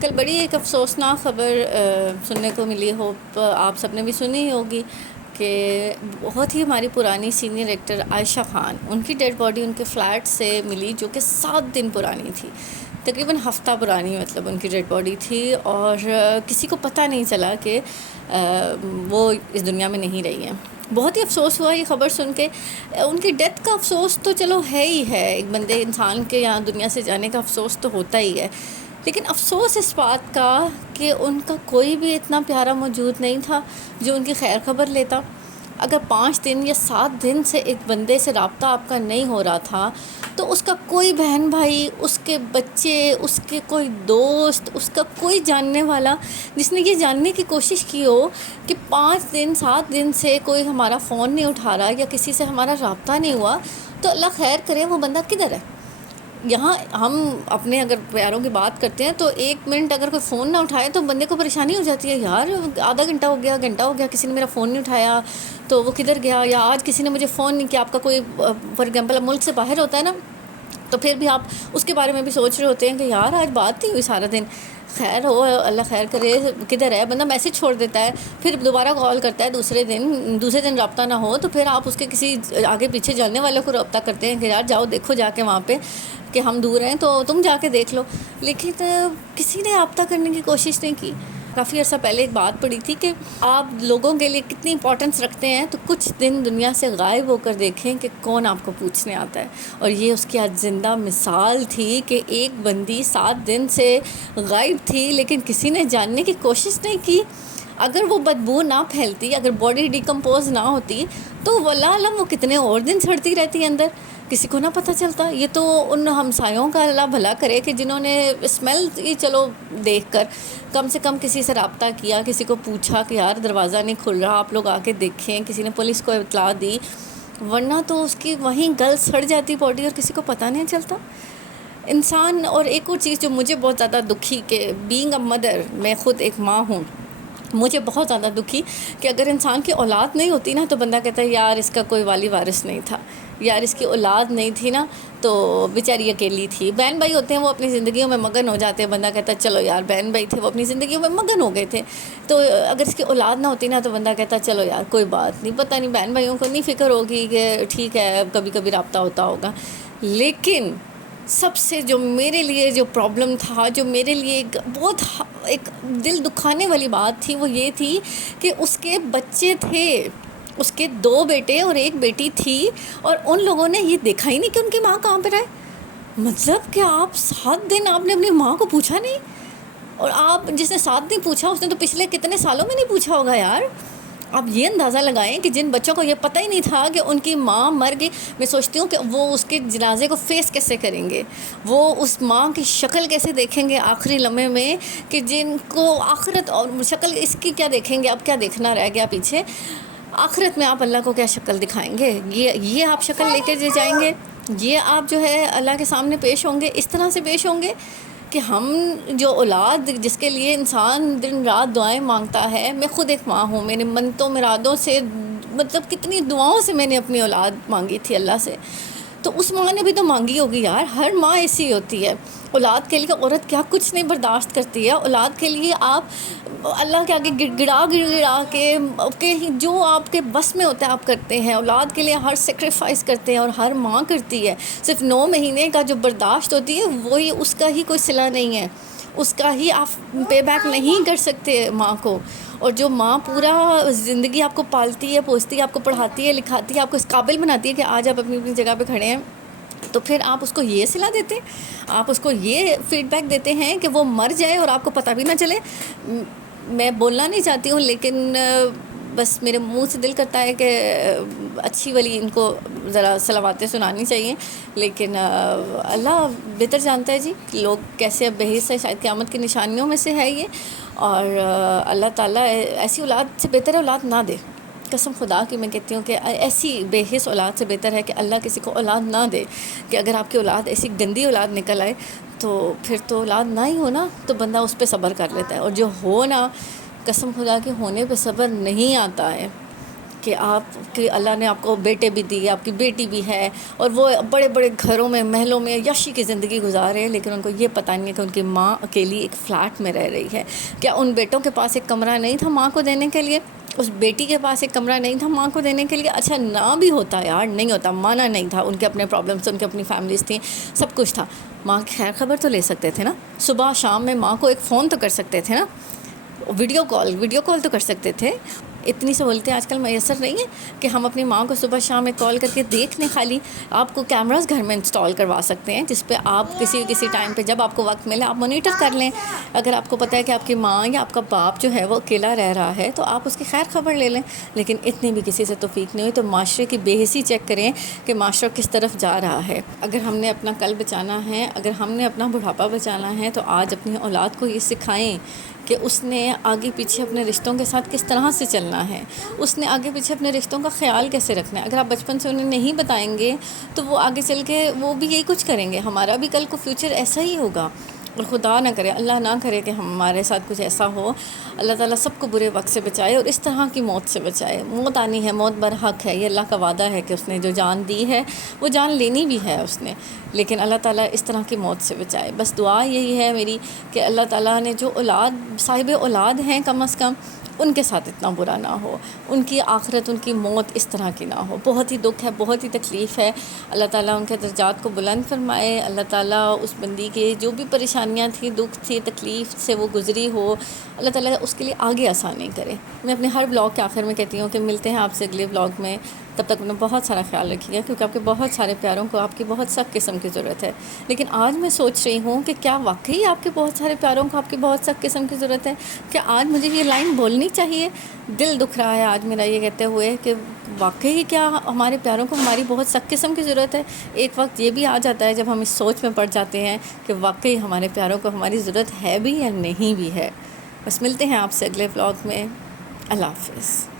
کل بڑی ایک افسوسناک خبر سننے کو ملی ہو، آپ سب نے بھی سنی ہی ہوگی کہ بہت ہی ہماری پرانی سینئر ایکٹر عائشہ خان، ان کی ڈیڈ باڈی ان کے فلیٹ سے ملی جو کہ 7 دن پرانی تھی، تقریباً ہفتہ پرانی مطلب ان کی ڈیڈ باڈی تھی، اور کسی کو پتہ نہیں چلا کہ وہ اس دنیا میں نہیں رہی ہیں۔ بہت ہی افسوس ہوا یہ خبر سن کے۔ ان کی ڈیتھ کا افسوس تو چلو ہے ہی ہے، ایک بندے انسان کے یہاں دنیا سے جانے کا افسوس تو ہوتا ہی ہے، لیکن افسوس اس بات کا کہ ان کا کوئی بھی اتنا پیارا موجود نہیں تھا جو ان کی خیر خبر لیتا۔ اگر 5 دن یا 7 دن سے ایک بندے سے رابطہ آپ کا نہیں ہو رہا تھا تو اس کا کوئی بہن بھائی، اس کے بچے، اس کے کوئی دوست، اس کا کوئی جاننے والا جس نے یہ جاننے کی کوشش کی ہو کہ 5 دن 7 دن سے کوئی ہمارا فون نہیں اٹھا رہا یا کسی سے ہمارا رابطہ نہیں ہوا، تو اللہ خیر کرے وہ بندہ کدھر ہے۔ یہاں ہم اپنے اگر پیاروں کی بات کرتے ہیں تو 1 منٹ اگر کوئی فون نہ اٹھائے تو بندے کو پریشانی ہو جاتی ہے، یار آدھا گھنٹہ ہو گیا، گھنٹہ ہو گیا، کسی نے میرا فون نہیں اٹھایا تو وہ کدھر گیا، یا آج کسی نے مجھے فون نہیں کیا۔ آپ کا کوئی فار ایگزامپل ملک سے باہر ہوتا ہے نا، تو پھر بھی آپ اس کے بارے میں بھی سوچ رہے ہوتے ہیں کہ یار آج بات نہیں ہوئی سارا دن، خیر ہو، اللہ خیر کرے، کدھر ہے۔ بندہ میسج چھوڑ دیتا ہے، پھر دوبارہ کال کرتا ہے دوسرے دن رابطہ نہ ہو تو پھر آپ اس کے کسی آگے پیچھے جاننے والے کو رابطہ کرتے ہیں کہ یار جاؤ دیکھو جا کے وہاں پہ کہ ہم دور ہیں تو تم جا کے دیکھ لو، لیکن کسی نے رابطہ کرنے کی کوشش نہیں کی۔ کافی عرصہ پہلے ایک بات پڑھی تھی کہ آپ لوگوں کے لیے کتنی امپورٹنس رکھتے ہیں تو کچھ دن دنیا سے غائب ہو کر دیکھیں کہ کون آپ کو پوچھنے آتا ہے، اور یہ اس کی آج زندہ مثال تھی کہ ایک بندی 7 دن سے غائب تھی لیکن کسی نے جاننے کی کوشش نہیں کی۔ اگر وہ بدبو نہ پھیلتی، اگر باڈی ڈیکمپوز نہ ہوتی تو واللہ علم وہ کتنے اور دن سڑتی رہتی اندر، کسی کو نہ پتہ چلتا۔ یہ تو ان ہمسایوں کا اللہ بھلا کرے کہ جنہوں نے اسمیل ہی چلو دیکھ کر کم سے کم کسی سے رابطہ کیا، کسی کو پوچھا کہ یار دروازہ نہیں کھل رہا، آپ لوگ آ کے دیکھیں، کسی نے پولیس کو اطلاع دی، ورنہ تو اس کی وہیں گل سڑ جاتی باڈی اور کسی کو پتہ نہیں چلتا انسان۔ اور ایک اور چیز جو مجھے بہت زیادہ دکھی کہ بینگ اے مدر، میں خود ایک ماں ہوں، مجھے بہت زیادہ دکھی کہ اگر انسان کی اولاد نہیں ہوتی نا تو بندہ کہتا ہے یار اس کا کوئی والی وارث نہیں تھا، یار اس کی اولاد نہیں تھی نا تو بیچاری اکیلی تھی۔ بہن بھائی ہوتے ہیں وہ اپنی زندگیوں میں مگن ہو جاتے ہیں، بندہ کہتا ہے چلو یار بہن بھائی تھے وہ اپنی زندگیوں میں مگن ہو گئے تھے، تو اگر اس کی اولاد نہ ہوتی نا تو بندہ کہتا ہے چلو یار کوئی بات نہیں، پتہ نہیں بہن بھائیوں کو نہیں فکر ہوگی کہ ٹھیک ہے کبھی کبھی رابطہ ہوتا ہوگا۔ لیکن سب سے جو میرے لیے جو پرابلم تھا، جو میرے لیے ایک دل دکھانے والی بات تھی، وہ یہ تھی کہ اس کے بچے تھے، اس کے 2 بیٹے اور 1 بیٹی تھی، اور ان لوگوں نے یہ دیکھا ہی نہیں کہ ان کی ماں کہاں پہ رہے۔ مطلب کہ آپ 7 دن آپ نے اپنی ماں کو پوچھا نہیں، اور آپ جس نے 7 دن پوچھا اس نے تو پچھلے کتنے سالوں میں نہیں پوچھا ہوگا یار۔ آپ یہ اندازہ لگائیں کہ جن بچوں کو یہ پتہ ہی نہیں تھا کہ ان کی ماں مر گئی، میں سوچتی ہوں کہ وہ اس کے جنازے کو فیس کیسے کریں گے، وہ اس ماں کی شکل کیسے دیکھیں گے آخری لمحے میں، کہ جن کو آخرت اور شکل اس کی کیا دیکھیں گے، اب کیا دیکھنا رہ گیا پیچھے، آخرت میں آپ اللہ کو کیا شکل دکھائیں گے، یہ آپ شکل لے کے جائیں گے، یہ آپ جو ہے اللہ کے سامنے پیش ہوں گے، اس طرح سے پیش ہوں گے کہ ہم جو اولاد جس کے لیے انسان دن رات دعائیں مانگتا ہے۔ میں خود ایک ماں ہوں، میری منتوں مرادوں سے مطلب کتنی دعاؤں سے میں نے اپنی اولاد مانگی تھی اللہ سے، تو اس ماں نے بھی تو مانگی ہوگی یار، ہر ماں ایسی ہوتی ہے۔ اولاد کے لیے عورت کیا کچھ نہیں برداشت کرتی ہے، اولاد کے لیے آپ اللہ کے آگے گڑ گڑا کے جو آپ کے بس میں ہوتا ہے آپ کرتے ہیں، اولاد کے لیے ہر سیکریفائس کرتے ہیں، اور ہر ماں کرتی ہے۔ صرف 9 مہینے کا جو برداشت ہوتی ہے وہی اس کا ہی کوئی صلہ نہیں ہے، اس کا ہی آپ پے بیک نہیں کر سکتے ماں کو۔ اور جو ماں پورا زندگی آپ کو پالتی ہے، پوستی ہے، آپ کو پڑھاتی ہے، لکھاتی ہے، آپ کو اس قابل بناتی ہے کہ آج آپ اپنی اپنی جگہ پہ کھڑے ہیں، تو پھر آپ اس کو یہ صلہ دیتے ہیں، آپ اس کو یہ فیڈ بیک دیتے ہیں کہ وہ مر جائے اور آپ کو پتہ بھی نہ چلے۔ میں بولنا نہیں چاہتی ہوں لیکن بس میرے منہ سے دل کرتا ہے کہ اچھی والی ان کو ذرا صلواتیں سنانی چاہیے، لیکن اللہ بہتر جانتا ہے جی لوگ کیسے اب بحث ہے، شاید قیامت کی نشانیوں میں سے ہے یہ، اور اللہ تعالیٰ ایسی اولاد سے بہتر ہے اولاد نہ دے، قسم خدا کی میں کہتی ہوں کہ ایسی بے حس اولاد سے بہتر ہے کہ اللہ کسی کو اولاد نہ دے، کہ اگر آپ کی اولاد ایسی گندی اولاد نکل آئے تو پھر تو اولاد نہ ہی ہونا تو بندہ اس پہ صبر کر لیتا ہے، اور جو ہو نا قسم خدا کے ہونے پہ صبر نہیں آتا ہے۔ کہ آپ کہ اللہ نے آپ کو بیٹے بھی دیے، آپ کی بیٹی بھی ہے، اور وہ بڑے بڑے گھروں میں محلوں میں یشی کی زندگی گزار رہے ہیں، لیکن ان کو یہ پتہ نہیں ہے کہ ان کی ماں اکیلی ایک فلیٹ میں رہ رہی ہے. کیا ان بیٹوں کے پاس ایک کمرہ نہیں تھا ماں کو دینے کے لیے؟ اس بیٹی کے پاس ایک کمرہ نہیں تھا ماں کو دینے کے لیے؟ اچھا نہ بھی ہوتا یار، نہیں ہوتا، مانا نہیں تھا، ان کے اپنے پرابلمس، ان کی اپنی فیملیز تھیں، سب کچھ تھا، ماں کی خیر خبر تو لے سکتے تھے نا، صبح شام میں ماں کو ایک فون تو کر سکتے تھے نا، ویڈیو کال تو کر سکتے تھے. اتنی سہولتیں آج کل میسر نہیں ہیں کہ ہم اپنی ماں کو صبح شام ایک کال کر کے دیکھ لیں. خالی آپ کو کیمراز گھر میں انسٹال کروا سکتے ہیں، جس پہ آپ کسی ٹائم پہ جب آپ کو وقت ملے آپ مانیٹر کر لیں. اگر آپ کو پتہ ہے کہ آپ کی ماں یا آپ کا باپ جو ہے وہ اکیلا رہ رہا ہے تو آپ اس کی خیر خبر لے لیں. لیکن اتنی بھی کسی سے توفیق نہیں ہوئی تو معاشرے کی بے حسی چیک کریں کہ معاشرہ کس طرف جا رہا ہے. اگر ہم نے اپنا کل بچانا ہے، اگر ہم نے اپنا بڑھاپا بچانا ہے، تو آج اپنی اولاد کو یہ سکھائیں کہ اس نے آگے پیچھے اپنے رشتوں کے ساتھ کس طرح سے چلنا ہے، اس نے آگے پیچھے اپنے رشتوں کا خیال کیسے رکھنا ہے. اگر آپ بچپن سے انہیں نہیں بتائیں گے تو وہ آگے چل کے وہ بھی یہی کچھ کریں گے. ہمارا بھی کل کو فیوچر ایسا ہی ہوگا، اور خدا نہ کرے، اللہ نہ کرے کہ ہمارے ساتھ کچھ ایسا ہو. اللہ تعالیٰ سب کو برے وقت سے بچائے اور اس طرح کی موت سے بچائے. موت آنی ہے، موت برحق ہے، یہ اللہ کا وعدہ ہے کہ اس نے جو جان دی ہے وہ جان لینی بھی ہے اس نے، لیکن اللہ تعالیٰ اس طرح کی موت سے بچائے. بس دعا یہی ہے میری کہ اللہ تعالیٰ نے جو صاحب اولاد ہیں کم از کم ان کے ساتھ اتنا برا نہ ہو، ان کی آخرت، ان کی موت اس طرح کی نہ ہو. بہت ہی دکھ ہے، بہت ہی تکلیف ہے. اللہ تعالیٰ ان کے درجات کو بلند فرمائے. اللہ تعالیٰ اس بندی کے جو بھی پریشانیاں تھیں، دکھ تھی، تکلیف سے وہ گزری ہو، اللہ تعالیٰ اس کے لیے آگے آسانی کرے. میں اپنے ہر بلاگ کے آخر میں کہتی ہوں کہ ملتے ہیں آپ سے اگلے بلاگ میں. تب تک اپنا بہت سارا خیال رکھیے گا، کیونکہ آپ کے بہت سارے پیاروں کو آپ کی بہت سخت قسم کی ضرورت ہے. لیکن آج میں سوچ رہی ہوں کہ کیا واقعی آپ کے بہت سارے پیاروں کو آپ کی بہت سخت قسم کی ضرورت ہے؟ کہ آج مجھے یہ لائن بولنی چاہیے. دل دکھ رہا ہے آج میرا یہ کہتے ہوئے کہ واقعی کیا ہمارے پیاروں کو ہماری بہت سخت قسم کی ضرورت ہے. ایک وقت یہ بھی آ جاتا ہے جب ہم اس سوچ میں پڑ جاتے ہیں کہ واقعی ہمارے پیاروں کو ہماری ضرورت ہے بھی یا نہیں بھی ہے. بس ملتے ہیں آپ سے اگلے بلاگ میں. اللہ حافظ.